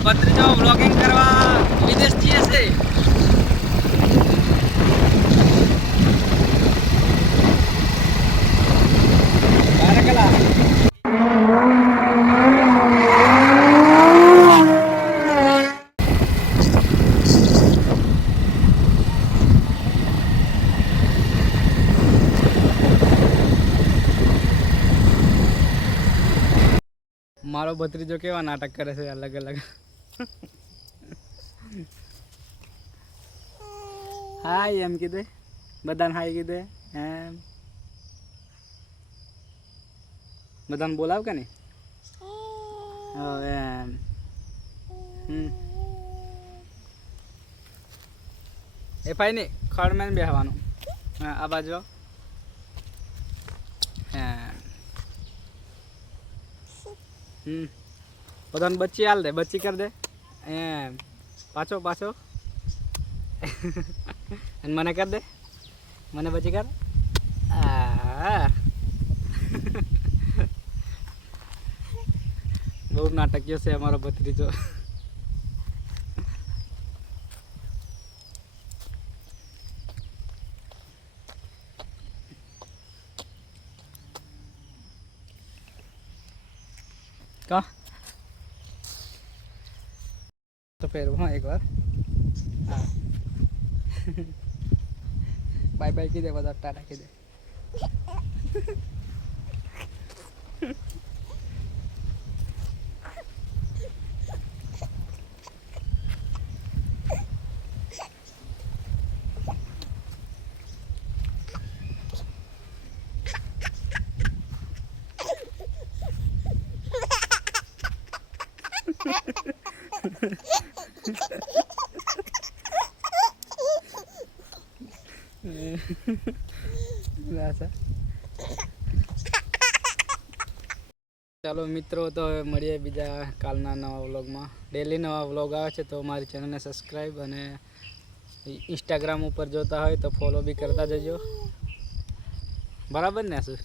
ભત્રીજો વ્લોગિંગ કરવા વિદેશ જઈએ છે. મારો ભત્રીજો કેવા નાટક કરે છે અલગ અલગ. હાય એમ કીધે બધાને હાય કીધે એમ બધાને બોલાવ કે નહીં એમ. એ ભાઈ ને ખડ મેં બેસવાનું આ બાજુ બધાને બચ્ચી હાલ દે બચ્ચી કર દે એમ પાછો પાછો અને મને કર દે મને બચ્ચી કર. બહુ નાટકીય છે અમારો ભત્રીજો. કા તો પહેરવું હા એકવાર. હા બાય બાય કીધે બધા ટાટા કીધે. ચાલો મિત્રો તો હવે મળીએ બીજા કાલના નવા વ્લોગમાં. ડેલી નવા વ્લોગ આવે છે તો મારી ચેનલને સબસ્ક્રાઈબ અને ઇન્સ્ટાગ્રામ ઉપર જોતા હોય તો ફોલો બી કરતા જજો. બરાબર ને શું?